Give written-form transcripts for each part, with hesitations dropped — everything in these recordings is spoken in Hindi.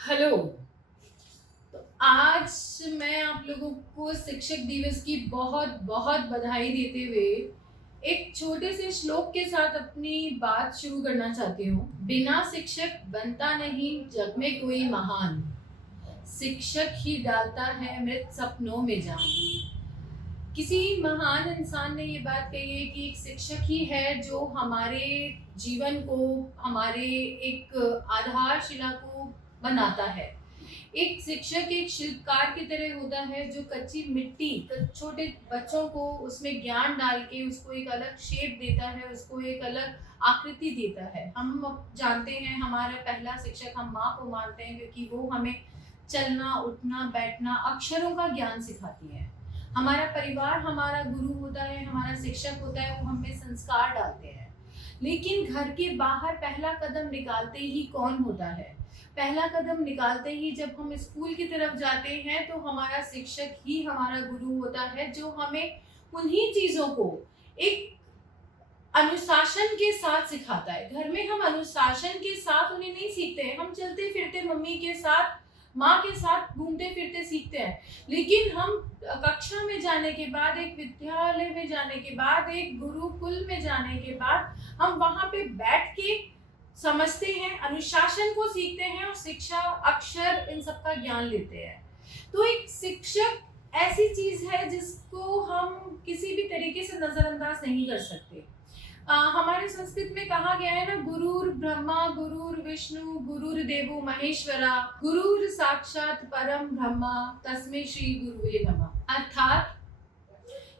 हेलो। तो आज मैं आप लोगों को शिक्षक दिवस की बहुत बहुत बधाई देते हुए एक छोटे से श्लोक के साथ अपनी बात शुरू करना चाहती हूँ। बिना शिक्षक बनता नहीं जग में कोई महान, शिक्षक ही डालता है मृत सपनों में जान। किसी महान इंसान ने ये बात कही है कि एक शिक्षक ही है जो हमारे जीवन को, हमारे एक आधारशिला को बनाता है। एक शिक्षक एक शिल्पकार की तरह होता है जो कच्ची मिट्टी छोटे बच्चों को उसमें ज्ञान डाल के उसको एक अलग शेप देता है, उसको एक अलग आकृति देता है। हम जानते हैं हमारा पहला शिक्षक हम माँ को मानते हैं क्योंकि वो हमें चलना उठना बैठना अक्षरों का ज्ञान सिखाती है। हमारा परिवार हमारा गुरु होता है, हमारा शिक्षक होता है, वो हमें संस्कार डालते हैं। लेकिन घर के बाहर पहला कदम निकालते ही कौन होता है? पहला कदम निकालते ही जब हम स्कूल की तरफ जाते हैं तो हमारा शिक्षक ही हमारा गुरु होता है जो हमें उन्हीं चीजों को एक अनुशासन के साथ सिखाता है। घर में हम अनुशासन के साथ उन्हें नहीं सीखते हैं, हम चलते फिरते मम्मी के साथ माँ के साथ घूमते फिरते सीखते हैं। लेकिन हम कक्षा में जाने के बाद, एक विद्यालय में जाने के बाद, एक गुरुकुल में जाने के बाद हम वहां पे बैठ के समझते हैं, अनुशासन को सीखते हैं और शिक्षा अक्षर इन सब का ज्ञान लेते हैं। तो एक शिक्षक ऐसी चीज है जिसको हम किसी भी तरीके से नजरअंदाज नहीं कर सकते। हमारे संस्कृत में कहा गया है ना, गुरुर ब्रह्मा गुरुर विष्णु गुरुर देवो महेश्वरा गुरुर साक्षात परम ब्रह्मा तस्मै श्री गुरुवे नमः। अर्थात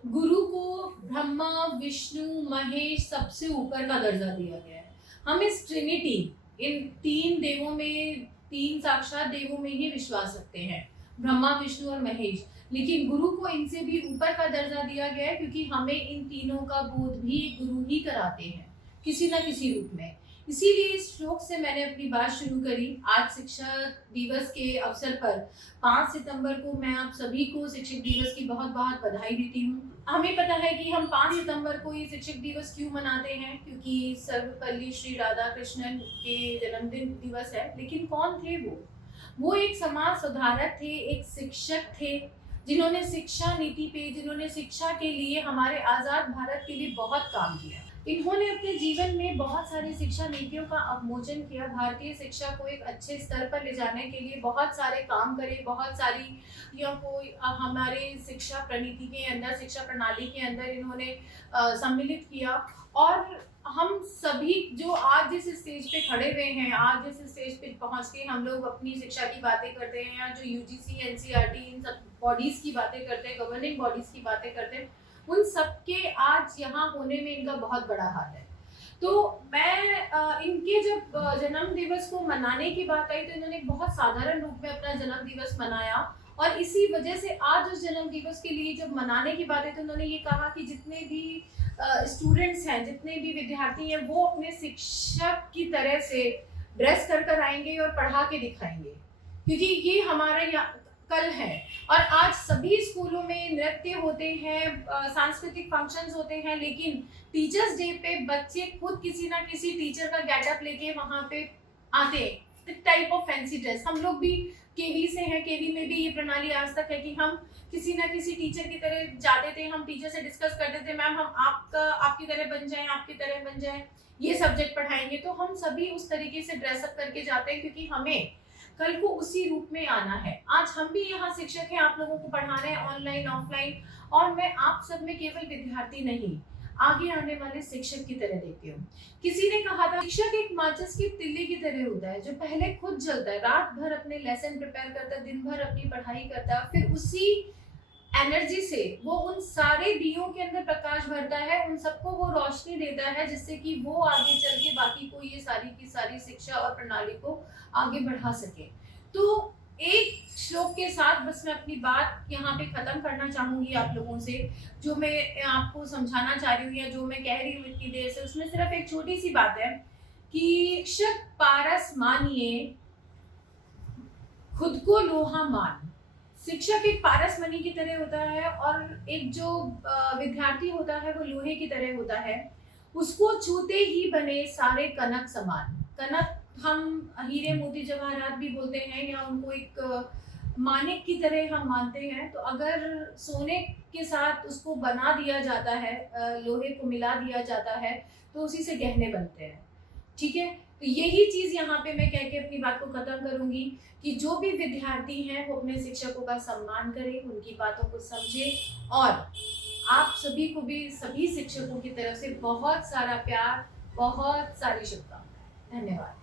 गुरु को ब्रह्मा विष्णु महेश सबसे ऊपर का दर्जा दिया गया है। हम इस ट्रिनिटी, इन तीन देवों में, तीन साक्षात देवों में ही विश्वास रखते हैं, ब्रह्मा विष्णु और महेश। लेकिन गुरु को इनसे भी ऊपर का दर्जा दिया गया है क्योंकि हमें इन तीनों का बोध भी गुरु ही कराते हैं किसी न किसी रूप में। इसीलिए इस श्लोक से मैंने अपनी बात शुरू करी। आज शिक्षक दिवस के अवसर पर 5 सितंबर को मैं आप सभी को शिक्षक दिवस की बहुत बहुत बधाई देती हूँ। हमें पता है कि हम 5 सितंबर को ये शिक्षक दिवस क्यों मनाते हैं, क्योंकि सर्वपल्ली श्री राधा कृष्णन के जन्मदिन दिवस है। लेकिन कौन थे वो एक समाज सुधारक थे, एक शिक्षक थे जिन्होंने शिक्षा नीति पे, जिन्होंने शिक्षा के लिए, हमारे आजाद भारत के लिए बहुत काम किया। इन्होंने अपने जीवन में बहुत सारी शिक्षा नीतियों का अवमोचन किया, भारतीय शिक्षा को एक अच्छे स्तर पर ले जाने के लिए बहुत सारे काम करे, बहुत सारी नीतियों को हमारे शिक्षा प्रनीति के अंदर, शिक्षा प्रणाली के अंदर इन्होंने सम्मिलित किया। और हम सभी जो आज जिस स्टेज पे खड़े हुए हैं, आज जिस स्टेज पे पहुंच के हम लोग अपनी शिक्षा की बातें करते हैं, या जो यूजीसी एनसीईआरटी इन सब बॉडीज की बातें करते हैं, गवर्निंग बॉडीज की बातें करते हैं, उन सबके आज यहाँ होने में इनका बहुत बड़ा हाथ है। तो मैं इनके जब जन्म दिवस को मनाने की बात आई तो इन्होंने एक बहुत साधारण रूप में अपना जन्म दिवस मनाया। और इसी वजह से आज उस जन्म दिवस के लिए जब मनाने की बात है तो उन्होंने ये कहा कि जितने भी स्टूडेंट्स हैं, जितने भी विद्यार्थी हैं, वो अपने शिक्षक की तरह से ड्रेस कर आएंगे और पढ़ा के दिखाएंगे, क्योंकि ये हमारा कल है। और आज सभी स्कूलों में नृत्य होते हैं, सांस्कृतिक फंक्शंस होते हैं, लेकिन टीचर्स डे पे बच्चे खुद किसी ना किसी टीचर का गेटअप लेके वहां पे आते हैं, टाइप ऑफ फैंसी ड्रेस। हम लोग भी केवी से हैं, केवी में भी ये प्रणाली आज तक है कि हम किसी ना किसी टीचर की तरह जाते थे, हम टीचर से डिस्कस करते थे, मैम हम आपकी तरह बन जाएं, आपकी तरह बन जाएं, ये सब्जेक्ट पढ़ाएंगे। तो हम सभी उस तरीके से ड्रेसअप करके जाते हैं क्योंकि हमें कल को उसी रूप में आना है। आज हम भी यहाँ शिक्षक हैं, आप लोगों को पढ़ा रहे हैं ऑनलाइन ऑफलाइन, और मैं आप सब में केवल विद्यार्थी नहीं, आगे आने वाले शिक्षक की तरह देखती हूँ। किसी ने कहा था शिक्षक एक माचिस की तिल्ली की तरह होता है जो पहले खुद जलता है, रात भर अपने लेसन प्रिपेयर करता है, दिन भर अपनी पढ़ाई करता है, फिर उसी एनर्जी से वो उन सारे दियों के अंदर प्रकाश भरता है, उन सबको वो रोशनी देता है जिससे कि वो आगे चल के बाकी को ये सारी की सारी शिक्षा और प्रणाली को आगे बढ़ा सके। तो एक श्लोक के साथ बस मैं अपनी बात यहाँ पे खत्म करना चाहूंगी आप लोगों से। जो मैं आपको समझाना चाह रही हूँ या जो मैं कह रही हूँ इतनी देर से, उसमें सिर्फ एक छोटी सी बात है कि शिक्षक पारस मानिए खुद को लोहा मान। शिक्षक एक पारस मणि की तरह होता है और एक जो विद्यार्थी होता है वो लोहे की तरह होता है। उसको छूते ही बने सारे कनक समान। कनक हम हीरे मोती जवाहरात भी बोलते हैं या उनको एक मानिक की तरह हम मानते हैं। तो अगर सोने के साथ उसको बना दिया जाता है, लोहे को मिला दिया जाता है, तो उसी से गहने बनते हैं। ठीक है? तो यही चीज़ यहाँ पे मैं कह के अपनी बात को ख़त्म करूँगी कि जो भी विद्यार्थी हैं वो अपने शिक्षकों का सम्मान करें, उनकी बातों को समझें और आप सभी को भी सभी शिक्षकों की तरफ से बहुत सारा प्यार, बहुत सारी शुभकामनाएँ। धन्यवाद।